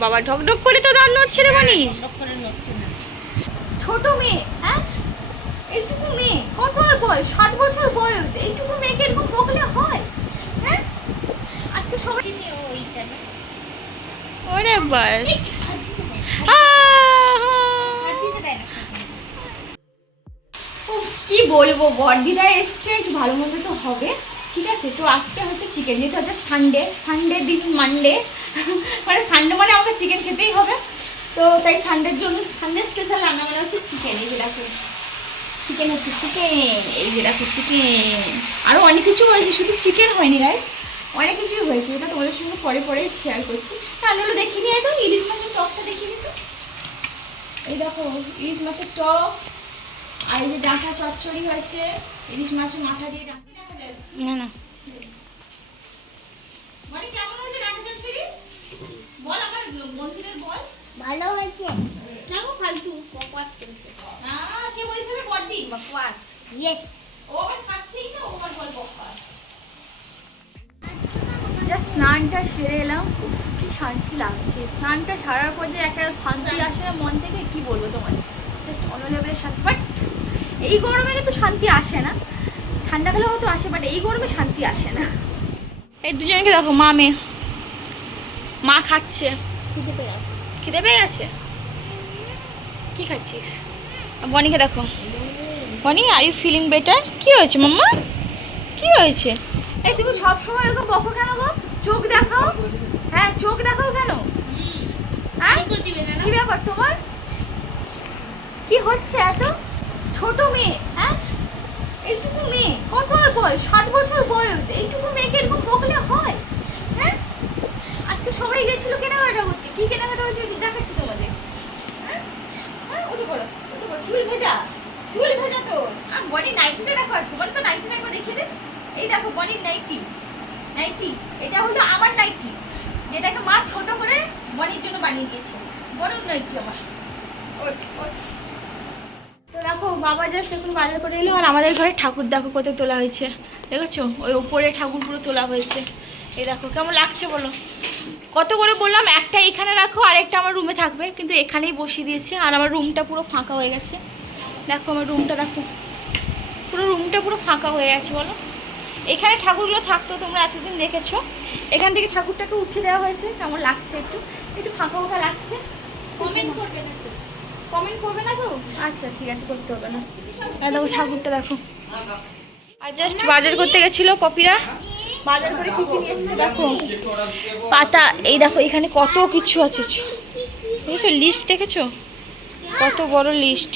বাবা ঢক ঢক করে তো দান নড়ছে রে মানি। ছোট মেয়ে হ্যাঁ? এইটুকু মেয়ে কত আর বয়স? সাত বছর বয়স এইটুকু মেয়েকে এরকম বকলে হয়? হ্যাঁ? আজকে সবাই ওরে বাস। কি বলব বড়দিদা এসছে একটু ভালো মন্দ তো হবে। ঠিক আছে? তো আজকে হচ্ছে চিকেন যেহেতু হচ্ছে সানডে সানডে দিন মানডে মানে সানডে মানে আমাকে চিকেন খেতেই হবে। তো তাই সানডের জন্য সানডে স্পেশাল রান্না মানে হচ্ছে চিকেন এই যে চিকেন হচ্ছে চিকেন এই যে দেখো চিকেন আরও অনেক কিছু হয়েছে, শুধু চিকেন হয়নি রাই অনেক কিছুই হয়েছে, এটা তোমাদের সঙ্গে পরে পরে শেয়ার করছি। রান্নাগুলো দেখিনি একদম, ইলিশ মাছের টকটা দেখিনি তো। এই দেখো, ইলিশ মাছের টক, আর এই যে ডাঁটা চচ্চড়ি হয়েছে, ইলিশ মাছের মাথা দিয়ে ডাঁটা না না। কেমন হয়েছে ডাঁটা চচ্চড়ি বল আমার বন্ধুদের বল। ভালো হয়েছে। না গো ফালতু বকওয়াস করছে। না কে বলছে রে বড়দি। বকওয়াস ইয়েস ও আবার খাচ্ছেই না ও আবার বল যা স্নানটা সেরে এলাম কি শান্তি লাগছে। স্নানটা সারার পর যে একটা শান্তি আসে না মন থেকে কি বলব তোমাদের জাস্ট অন্য লেভেলের শান্তি বাট এই গরমে কিন্তু শান্তি আসে না। ঠান্ডা কালে হয়তো আসে বাট এই গরমে শান্তি আসে না। এই দুজনকে দেখো মা মেয়ে। মা খাচ্ছে। খিদে পেয়ে গেছে। কি খাচ্ছিস? বনিকে দেখো। বনি আর ইউ ফিলিং বেটার কি হয়েছে মাম্মা? কি হয়েছে? এই তুমি সব সময় এরকম বকো কেন গো? চোখ দেখাও। হ্যাঁ চোখ দেখাও কেন? হ্যাঁ? কি ব্যাপার তোমার? কি হচ্ছে এত? ছোট মেয়ে হ্যাঁ? এইটুকু মেয়ে? কত আর বয়স? সাত বছর বয়স। এইটুকু মেয়েকে এরকম বকলে হয়? হ্যাঁ? আজকে সবাই গেছিল কেনাকাটা করতে। কি কেনাকাটা হয়েছে দেখাচ্ছি তোমাদের। হ্যাঁ? হ্যাঁ উঠে পড়ো উঠে চুল ভেজা। চুল ভেজা তো। আর বনি নাইটিটা দেখো আজকে। বল তো নাইটিটা একবার দেখিয়ে দে। এই দেখো বনির নাইটি। নাইটি। এটা হলো আমার নাইটি যেটাকে মা ছোট করে বনির জন্য বানিয়ে দিয়েছে। বনুর নাইটি আমার। ওঠ, ওঠ। দেখো, বাবা জাস্ট এখন বাজার করে এলো, আর আমাদের ঘরে ঠাকুর দেখো কত তোলা হয়েছে। দেখেছ? ওই ওপরে ঠাকুর পুরো তোলা হয়েছে। এই দেখো, কেমন লাগছে বলো? কত করে বললাম, একটা এখানে রাখো আর একটা আমার রুমে থাকবে। কিন্তু এখানেই বসিয়ে দিয়েছে, আর আমার রুমটা পুরো ফাঁকা হয়ে গেছে। দেখো, আমার রুমটা দেখো। পুরো রুমটা পুরো ফাঁকা হয়ে গেছে, বলো? এখানে ঠাকুরগুলো থাকতো, তোমরা এতদিন দেখেছ। এখান থেকে ঠাকুরটাকে উঠিয়ে দেওয়া হয়েছে, কেমন লাগছে একটু? একটু ফাঁকা ফাঁকা লাগছে? কমেন্ট করবে না কমেন্ট করবে না তো আচ্ছা ঠিক আছে করতে হবে না। আর দেখো ঠাকুরটা দেখো। আর জাস্ট বাজার করতে গেছিল পপিরা। বাজার করে কি কি নিয়ে দেখো। পাতা এই দেখো এখানে কত কিছু আছে। দেখেছ লিস্ট দেখেছ? কত বড় লিস্ট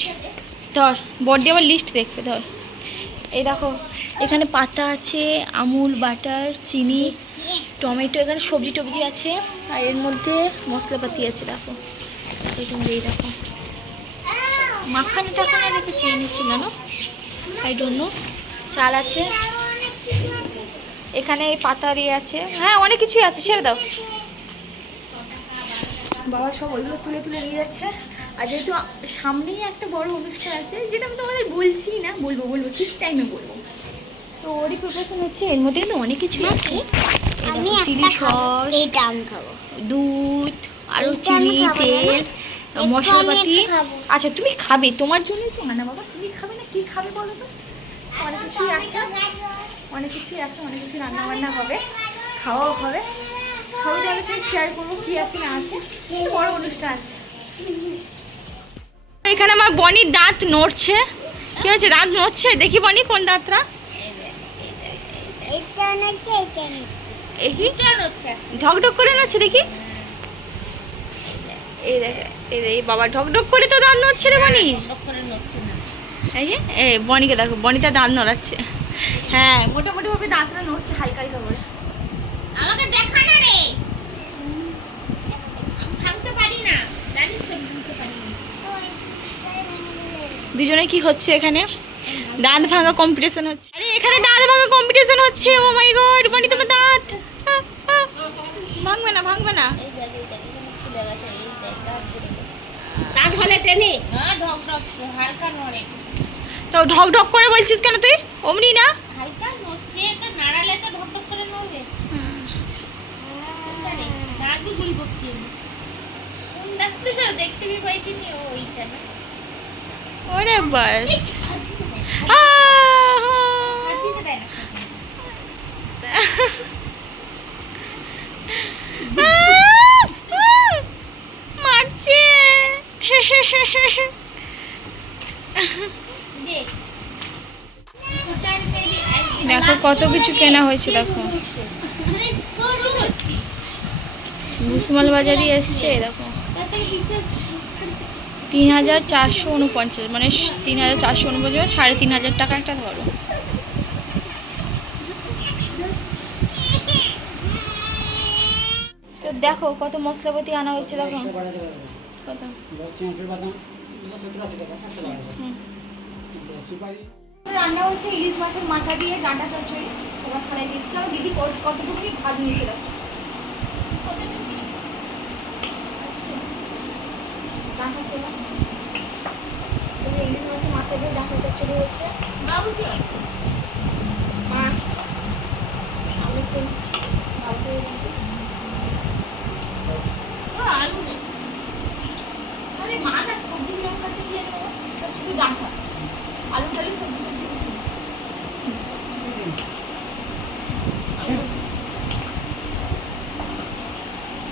ধর বডি আবার লিস্ট দেখবে ধর। এই দেখো এখানে পাতা আছে আমুল বাটার চিনি টমেটো এখানে সবজি টবজি আছে। আর এর মধ্যে মশলাপাতি আছে দেখো। এই দেখো। মাখানে টাখানে রেখে চেয়ে নিচ্ছি কেন আই ডোন্ট নো চাল আছে। এখানে পাতার আছে। হ্যাঁ অনেক কিছুই আছে ছেড়ে দাও। বাবা সব ওইগুলো তুলে তুলে নিয়ে যাচ্ছে। আর যেহেতু সামনেই একটা বড় অনুষ্ঠান আছে যেটা আমি তোমাদের বলছি না বলব বলব ঠিক টাইমে বলব। তো ওরই প্রিপারেশন হচ্ছে। এর মধ্যে কিন্তু অনেক কিছুই আছে। চিলি সস দুধ আরও চিনি তেল। না। মশলাপাতি। আচ্ছা তুমি খাবে। তোমার জন্যই তো না বাবা তুমি খাবে না কি খাবে বলো তো? অনেক কিছুই আছে। অনেক কিছুই আছে অনেক কিছু রান্না বান্না হবে। খাওয়াও হবে। খাওয়া তোমাদের সঙ্গে শেয়ার করব কি আছে না আছে। বড় অনুষ্ঠান আছে। এখানে আমার বনির দাঁত নড়ছে। কি হয়েছে? দাঁত নড়ছে? দেখি বনি কোন দাঁতটা? এটা নাকি এটা দেখি ঢক ঢক করে নড়ছে দেখি। এই দেখ এই বাবা ঢক ঢক করে তো দাঁত নড়ছে রে বনি। টক করে নড়ছে না। এই যে এ বনিকে দেখো বনিটা দাঁত নড়াচ্ছে। হ্যাঁ মোটামুটি ভাবে দাঁতটা নড়ছে হালকা হালকা করে। আমাকে দেখা না রে। দুজনে কি হচ্ছে এখানে? দাঁত ভাঙা কম্পিটিশন হচ্ছে। আরে এখানে দাঁত ভাঙা কম্পিটিশন হচ্ছে ও মাই গড বনি তোমার দাঁত আহ, আহ। ভাঙবে না ভাঙবে না এই দেখ এই দেখ এখানে ফুলে গেছে এই দেখ দাঁত ঘুরে গেছে। দাঁত হলে টেনে না ঢক ঢক হালকা নড়ে তো ঢক ঢক করে বলছিস কেন তুই? অমনি না? হালকা নড়ছে তো নাড়ালে তো ঢক ঢক করে নড়বে জানি দাঁত বি গুলি পড়ছে নাচতে না দেখতে বি পাইছি নি ওইটা না ওরে বাস হাত দিতে দেয় হাত দিতে দেয় না মারছে দেখ ওটার মেবি দেখো কত কিছু কেনা হয়েছে দেখো। ভুসমাল বাজারই এসছে দেখো। তিন হাজার চারশো উনপঞ্চাশ মানে তিন হাজার চারশো উনপঞ্চাশ মানে সাড়ে তিন হাজার টাকা একটা ধরো। তো দেখো কত মশলাপাতি আনা হচ্ছে দেখো। কত। রান্না হচ্ছে ইলিশ মাছের মাথা দিয়ে ডাঁটা চচ্চড়ি। সবার খারাই দিচ্ছি। আর দিদি কত- কতটুকুই ভাত নিয়েছিল? ডাঁটা ছিল। ইলিশ মাছের মাথা দিয়ে ডাঁটা চচ্চড়ি হয়েছে মাছ। আমি খেয়ে নিচ্ছি ভালো করে আলু আরে মা না সবজি ওটা শুধু ডাঁটা। আলু টালু সবজি টবজি কিছু না।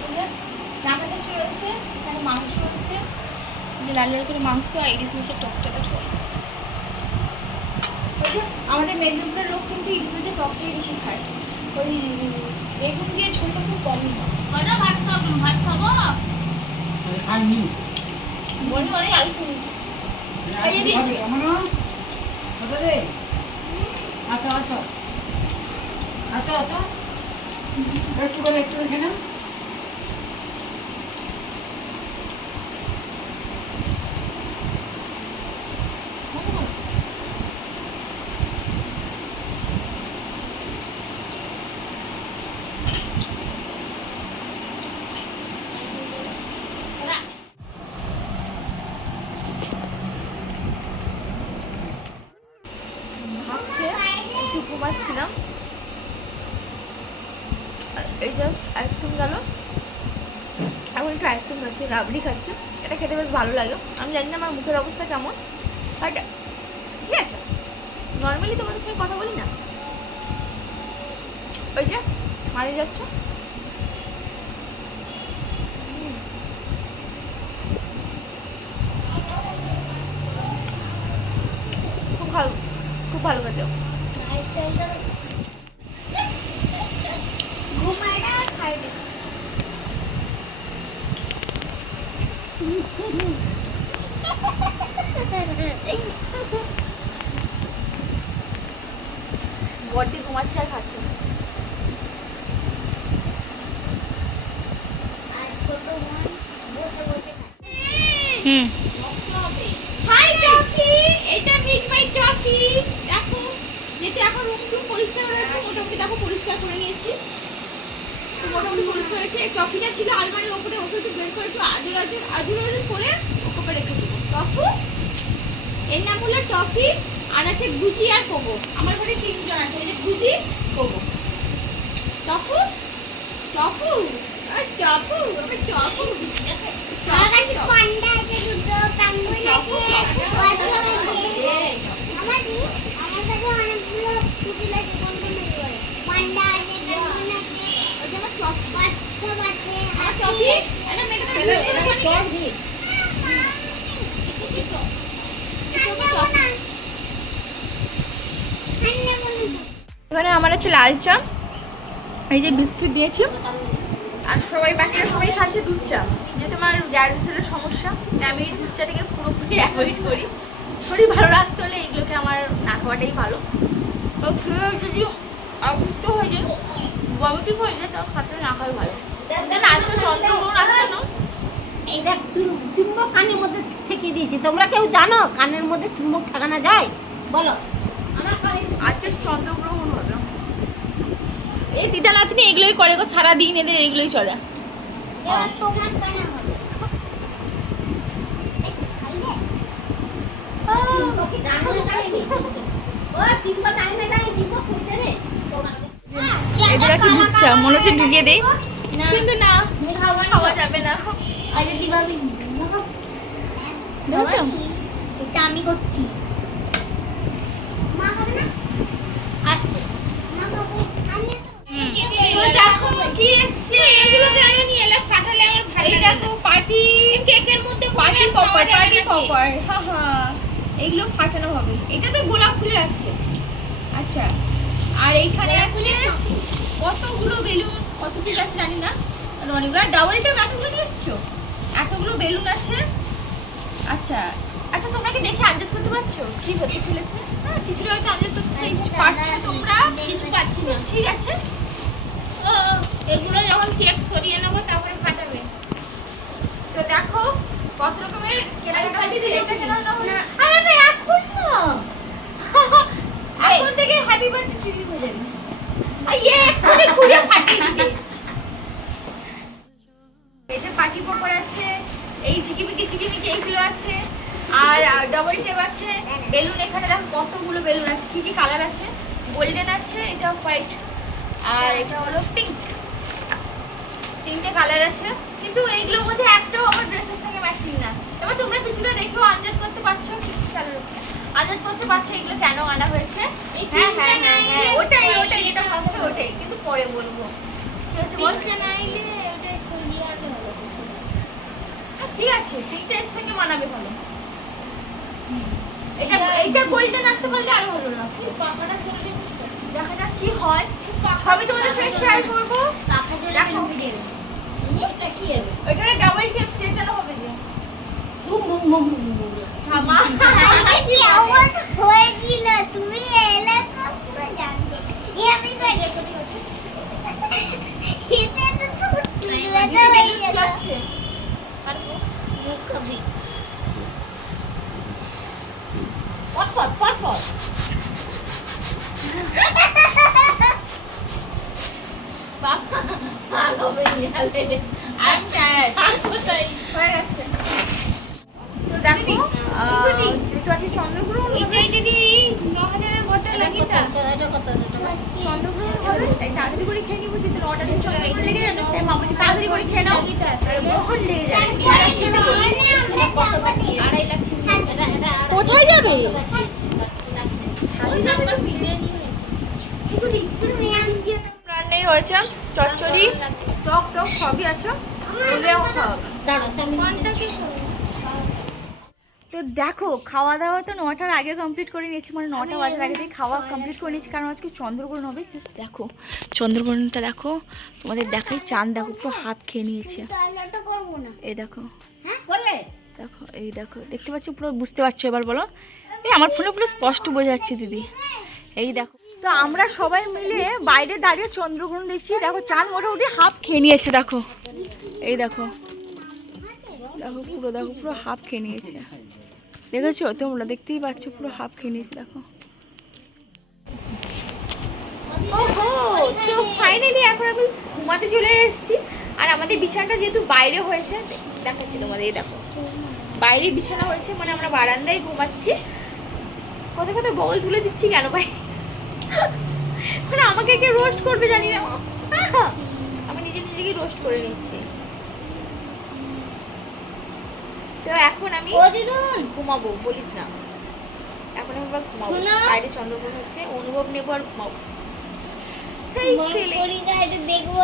এই যে ডাঁটা চচ্চড়ি রয়েছে এখানে মাংস রয়েছে এই যে লাল লাল করে মাংস আর ইলিশ মাছের টকটকা ওই যে আমাদের মেদিনীপুরের লোক কিন্তু ইলিশ মাছের টকটাই বেশি খায়। ওই বেগুন দিয়ে ঝোলটা খুব কমই হয়। কটা ভাত খাব ভাত খাব? বলি অনেক আলু আসো আসো। আসো আসো। একটু করে একটু রেখে নাও ভাত খেয়ে একটু ঘুমাচ্ছিলাম। এই জাস্ট আইসক্রিম গেল। এখন একটু আইসক্রিম খাচ্ছি, রাবড়ি খাচ্ছি। এটা খেতে বেশ ভালো লাগে। আমি জানি না আমার মুখের অবস্থা কেমন বাট ঠিক আছে। নর্মালি তোমাদের সঙ্গে কথা বলি না? ওই যে মারি যাচ্ছ? খুব ভালো খুব ভালো খেতে। বড্ডি ঘুমাচ্ছে আর খাচ্ছে হুম। হাই টফি এটা মিট মাই টফি দেখো যেহেতু এখন রুম পরিষ্কার রয়েছে মোটামুটি দেখো পরিষ্কার করে নিয়েছি। মোটামুটি পরিষ্কার হয়েছে। টফিটা ছিল আলমারির ওপরে ওকে একটু বের করে একটু আদর আদর আদর আদর করে ওকে রেখে দেবো। টফু এর নাম হলো টফি আর আছে গুচি আর কোবো আমার ঘরে তিনজন আছে এই যে গুচি কোবো টফু টফু আর টফু আমার টফু। আমার কাছে পান্ডা আছে দুটো পেঙ্গুইন টফু আছে টফু বাচ্চা আছে এই, আমার আমার কাছে অনেকগুলো পুতুল আছে কোনটা নেই বলে পান্ডা আছে। পেঙ্গুইন আছে ওই যে আমার টফি বাচ্চা আছে। আমার টফি এটা মেয়েকে তো বুঝতে পারি এখানে আমার আছে লাল চা এই যে বিস্কিট দিয়েছি। আর সবাই বাকিরা সবাই খাচ্ছে দুধ চা। যেহেতু আমার গ্যাসের সমস্যা। আমি এই দুধ চাটাকে পুরোপুরি অ্যাভয়েড করি। শরীর ভালো রাখতে হলে এগুলোকে আমার না খাওয়াটাই ভালো। তো খেয়ে যদি অসুস্থ হয়ে যায় বমিটিং হয়ে যায় তাও খাতে না খাওয়াই ভালো। যেন আজকে চন্দ্রগ্রহণ আসছে না এটা চুম্বক কানের মধ্যে থেকে দিয়েছি। তোমরা কেউ জানো কানের মধ্যে চুম্বক ঠেকানো যায়? বলো। আমার কানে আজকে চন্দ্রগ্রহণ হবে। এই দিদা এগুলোই করে গো সারাদিন এদের এগুলোই চলে। তোমার কানে হবে এই, খাইবে? চুম্বক কি জানো না জানি? ও, চুম্বক জানি না জানি, চুম্বক কইতে রে। এদের আছে দুধ চা মনে হচ্ছে ঢুকিয়ে দেই। কিন্তু না খাওয়া যাবে না। আমি করছি। পার্টি কেকের মধ্যে পার্টি পপার পার্টি পপার হ্যাঁ হ্যাঁ এইগুলো ফাটানো হবে। এটা তো গোলাপ ফুলে আছে। আচ্ছা আর এইখানে আছে কতগুলো বেলুন? কত পিস আছে জানি না অনেকগুলো। ডাবল টেপ এতগুলো নিয়ে এসছো? এতগুলো বেলুন আছে। আচ্ছা আচ্ছা তোমরা কি দেখে আন্দাজ করতে পারছ? কি হতে চলেছে? হ্যাঁ কিছুটা হয়তো আন্দাজ করতে পারছ। তোমরা? কিছু পাচ্ছি না। ঠিক আছে। তো এগুলো যখন কেক সরিয়ে নেব তারপরে ফাটাবে। তো দেখো কত রকমের না। এখন না। এখন থেকে হ্যাপি বার্থডে ট্রি হয়ে যাবে আর এক্ষুনি ঘুরে ফাটিয়ে দিবে। এটা পার্টি পপার আছে এই ঝিকিমিকি ঝিকিমিকি এইগুলো আছে আর ডবল টেপ আছে বেলুন এখানে দেখো কতগুলো বেলুন আছে কি কি কালার আছে? গোল্ডেন আছে এটা হোয়াইট আর এটা হলো পিঙ্ক তিনটে কালার আছে। কিন্তু এইগুলোর মধ্যে একটাও আমার ড্রেসের সঙ্গে ম্যাচিং না। এবার তোমরা কিছুটা দেখেও আন্দাজ করতে পারছ কি কি কালার আছে আন্দাজ করতে পারছ এগুলো কেন আনা হয়েছে? হ্যাঁ হ্যাঁ হ্যাঁ হ্যাঁ ওটাই ওটাই যেটা ভাবছ ওটাই কিন্তু পরে বলব। ঠিক আছে হ্যাঁ, ঠিক আছে পিঙ্কটা এর সঙ্গে মানাবে ভালো। এটা পারলে আরও ভালো না দেখা যাক কি হয়। সবই তোমাদের সঙ্গে শেয়ার করব। চলে এটা কি ওইখানে ডাবল টেপ সেটানো হবে যে। Boom boom boom boom boom থামা কেমন হয়েছিল তুমি এলে তো পুরো জানতে। এই আমি করি এতে তো তো হয়ে যেত আছে মুখ খাবি। পট পট পট পট বাবা ভাগ হবে নিহালে I'm dead. আর কোথায় হয়ে গেছে তো দেখো চন্দ্রগ্রহণ চন্দ্রগ্রহণ হবে তাই তাড়াতাড়ি করে খেয়ে নিবো নটার সময় এটা লেগে যাবে? তাই মামা তাড়াতাড়ি করে খেয়ে নাও লেগে এটা কোথায় যাবে ওই নাম্বার মিলিয়ে নিয়ে রান্নাই হয়েছে চচ্চড়ি টক টক সবই আছে তো দেখো খাওয়া দাওয়া তো নটার আগে কমপ্লিট করে নিয়েছি মানে নটা বাজার আগে থেকে খাওয়া কমপ্লিট করে নিয়েছি কারণ আজকে চন্দ্রগ্রহণ হবে জাস্ট দেখো। চন্দ্রগ্রহণটা দেখো তোমাদের দেখাই চাঁদ দেখো পুরো হাত খেয়ে নিয়েছে। তো করব না। এই দেখো। করবে দেখো এই দেখো দেখতে পাচ্ছ পুরো বুঝতে পারছ এবার বলো? এই আমার ফোনে পুরো স্পষ্ট বোঝা যাচ্ছে দিদি। এই দেখো। তো আমরা সবাই মিলে বাইরে দাঁড়িয়ে চন্দ্রগ্রহণ দেখছি। দেখো, চাঁদ মোটামুটি হাফ খেয়ে নিয়েছে, দেখো। এই দেখো। দেখো পুরো দেখো পুরো হাফ খেয়ে নিয়েছে। দেখেছ? তোমরা দেখতেই পাচ্ছ, পুরো হাফ খেয়ে নিয়েছে, দেখো। ওহো! সো ফাইনালি এখন আমি ঘুমাতে চলে এসেছি। আর আমাদের বিছানাটা যেহেতু বাইরে হয়েছে, দেখাচ্ছি তোমাদের, এই দেখো। বাইরে বিছানা হয়েছে মানে আমরা বারান্দায় ঘুমাচ্ছি। কথা কথা বল তুলে দিচ্ছি কেন ভাই? মানে আমাকে কে রোস্ট করবে জানি না। আমি নিজে নিজেকে রোস্ট করে নিচ্ছি। তো এখন আমি ঘুমাবো বলিস না। এখন আমি বা ঘুমাবো। বাইরে চন্দ্রগ্রহণ হচ্ছে অনুভব নেব আর ঘুমাবো। সেই ফিলিং। দেখব